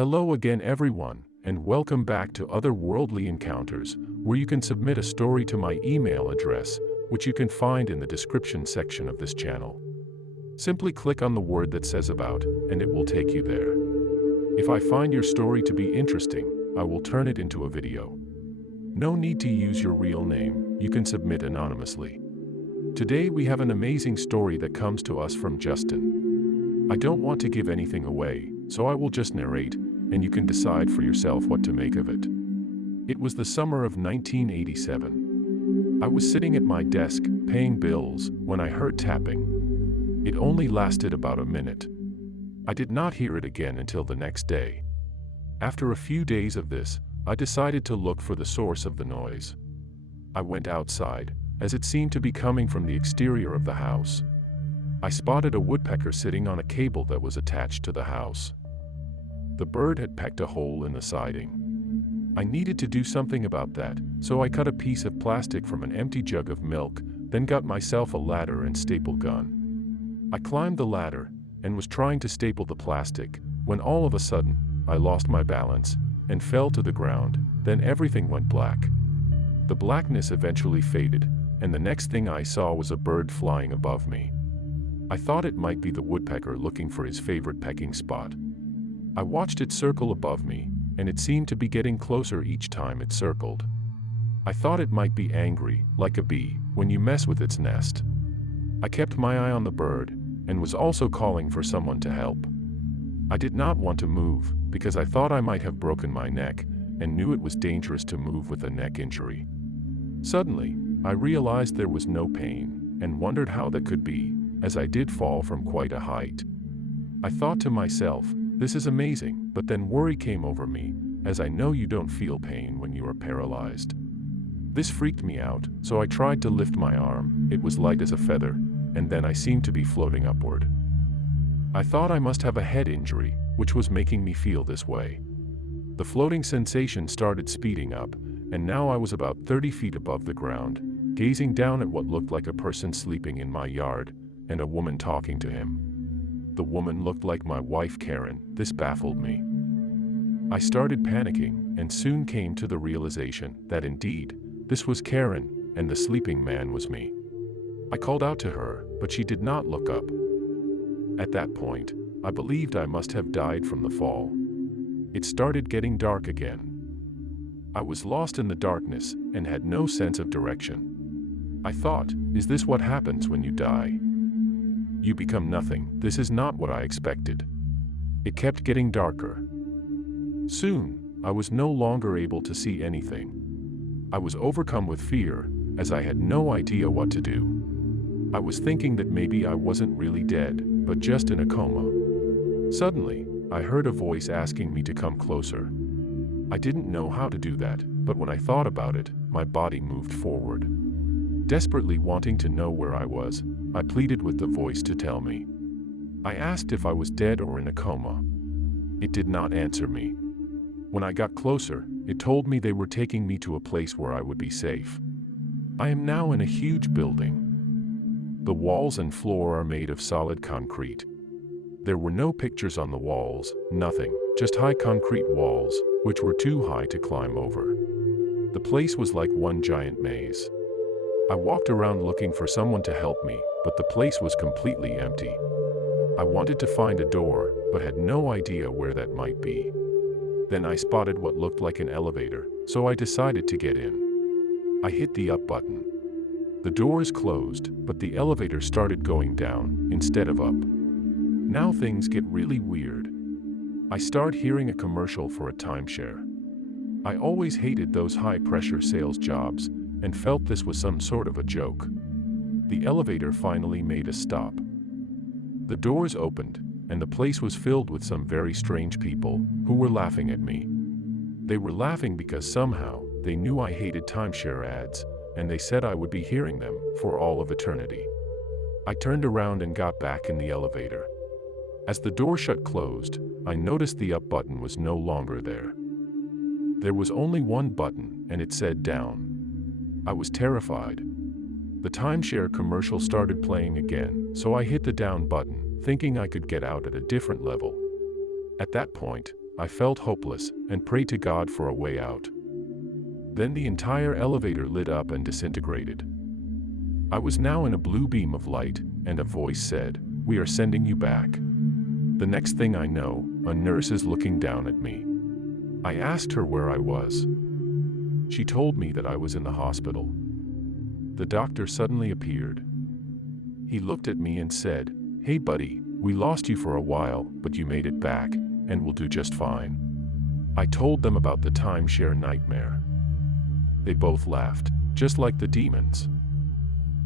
Hello again everyone, and welcome back to Otherworldly Encounters, where you can submit a story to my email address, which you can find in the description section of this channel. Simply click on the word that says About, and it will take you there. If I find your story to be interesting, I will turn it into a video. No need to use your real name, you can submit anonymously. Today we have an amazing story that comes to us from Justin. I don't want to give anything away, so I will just narrate, and you can decide for yourself what to make of it. It was the summer of 1987. I was sitting at my desk, paying bills, when I heard tapping. It only lasted about a minute. I did not hear it again until the next day. After a few days of this, I decided to look for the source of the noise. I went outside, as it seemed to be coming from the exterior of the house. I spotted a woodpecker sitting on a cable that was attached to the house. The bird had pecked a hole in the siding. I needed to do something about that, so I cut a piece of plastic from an empty jug of milk, then got myself a ladder and staple gun. I climbed the ladder, and was trying to staple the plastic, when all of a sudden, I lost my balance, and fell to the ground, then everything went black. The blackness eventually faded, and the next thing I saw was a bird flying above me. I thought it might be the woodpecker looking for his favorite pecking spot. I watched it circle above me, and it seemed to be getting closer each time it circled. I thought it might be angry, like a bee, when you mess with its nest. I kept my eye on the bird, and was also calling for someone to help. I did not want to move, because I thought I might have broken my neck, and knew it was dangerous to move with a neck injury. Suddenly, I realized there was no pain, and wondered how that could be, as I did fall from quite a height. I thought to myself, this is amazing, but then worry came over me, as I know you don't feel pain when you are paralyzed. This freaked me out, so I tried to lift my arm, it was light as a feather, and then I seemed to be floating upward. I thought I must have a head injury, which was making me feel this way. The floating sensation started speeding up, and now I was about 30 feet above the ground, gazing down at what looked like a person sleeping in my yard, and a woman talking to him. The woman looked like my wife Karen. This baffled me. I started panicking, and soon came to the realization that indeed, this was Karen, and the sleeping man was me. I called out to her, but she did not look up. At that point, I believed I must have died from the fall. It started getting dark again. I was lost in the darkness, and had no sense of direction. I thought, is this what happens when you die? You become nothing. This is not what I expected. It kept getting darker. Soon, I was no longer able to see anything. I was overcome with fear, as I had no idea what to do. I was thinking that maybe I wasn't really dead, but just in a coma. Suddenly, I heard a voice asking me to come closer. I didn't know how to do that, but when I thought about it, my body moved forward. Desperately wanting to know where I was, I pleaded with the voice to tell me. I asked if I was dead or in a coma. It did not answer me. When I got closer, it told me they were taking me to a place where I would be safe. I am now in a huge building. The walls and floor are made of solid concrete. There were no pictures on the walls, nothing, just high concrete walls, which were too high to climb over. The place was like one giant maze. I walked around looking for someone to help me, but the place was completely empty. I wanted to find a door, but had no idea where that might be. Then I spotted what looked like an elevator, so I decided to get in. I hit the up button. The doors closed, but the elevator started going down, instead of up. Now things get really weird. I start hearing a commercial for a timeshare. I always hated those high-pressure sales jobs, and felt this was some sort of a joke. The elevator finally made a stop. The doors opened, and the place was filled with some very strange people, who were laughing at me. They were laughing because somehow, they knew I hated timeshare ads, and they said I would be hearing them, for all of eternity. I turned around and got back in the elevator. As the door shut closed, I noticed the up button was no longer there. There was only one button, and it said down. I was terrified. The timeshare commercial started playing again, so I hit the down button, thinking I could get out at a different level. At that point, I felt hopeless and prayed to God for a way out. Then the entire elevator lit up and disintegrated. I was now in a blue beam of light, and a voice said, "We are sending you back." The next thing I know, a nurse is looking down at me. I asked her where I was. She told me that I was in the hospital. The doctor suddenly appeared. He looked at me and said, "Hey buddy, we lost you for a while, but you made it back, and will do just fine." I told them about the timeshare nightmare. They both laughed, just like the demons.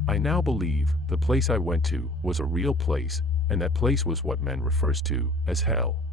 I now believe the place I went to was a real place, and that place was what men refers to as hell.